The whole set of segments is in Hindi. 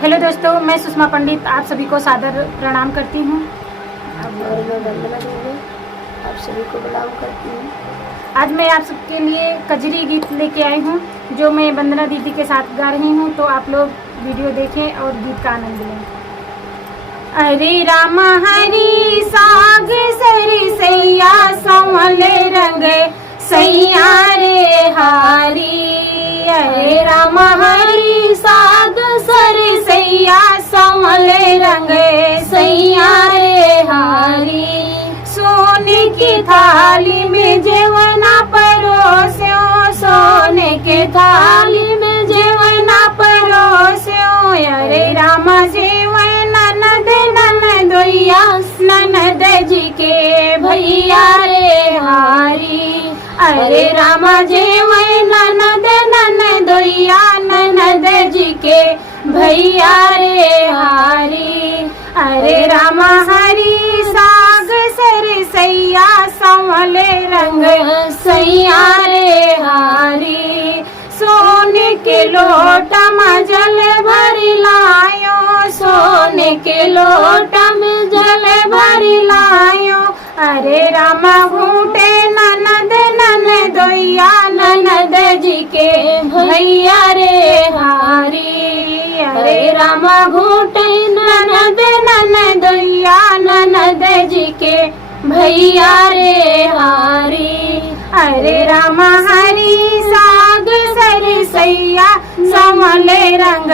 हेलो दोस्तों, मैं सुषमा पंडित आप सभी को सादर प्रणाम करती हूँ। और मैं वंदना देवी आप सभी को प्रणाम करती हूँ। आज मैं आप सबके लिए कजरी गीत लेके आई हूँ जो मैं वंदना दीदी के साथ गा रही हूँ। तो आप लोग वीडियो देखें और गीत का आनंद लें। अरे राम हरी साग सरी सैया संवले रंग सैया रे हारी। अरे राम हरी साग सरी सैया संवले रंग सैया रे हारी। सोने की थाली में जेवना परोस्यो, सोने के थाली में जेवना परोस्यो। अरे राम जेवन ननद ननदोइया ननद जी के भैया रे हारी। अरे राम जेवन ननद ननदोइया ननद जी के भैया रे हारी। अरे राम हरी साग सर सैया संवले रंग सैया रे हारी। सोने के लोटा में जल भरी लायो, सोने के लोटा में जल भरी लायो। अरे राम घूटे ननद ननदोइया ननद जी के भैया रे हारी। अरे राम घूटे ननद ननदोइया ननद जी के भैया रे हारी। अरे राम हरी साग सर सैया संवले रंग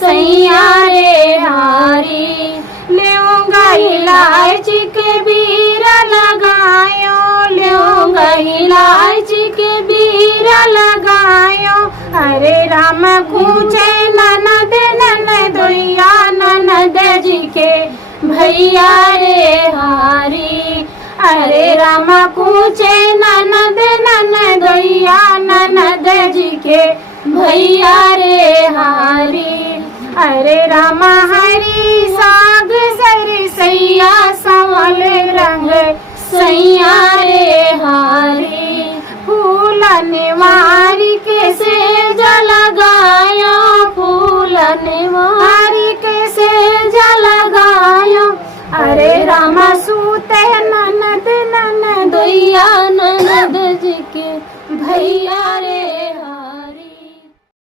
सैया रे हारी। लेऊंगा इलायची के बीरा लगायो, लेऊंगा इलायची के बीरा लगायो। अरे राम कूचे ननद ननदोइया ननद जी के भैया रे हारी। अरे राम कूचे ननद ननदोइया ननद जी के भैया रे हारी। अरे राम हरी साग सर सैया संवले रंग सैया रे हारी। फूल निवारी के सेज लगायो, फूल निवारी के सेज लगायो। अरे राम सूते ननद ननदोइया ननद जी के भैया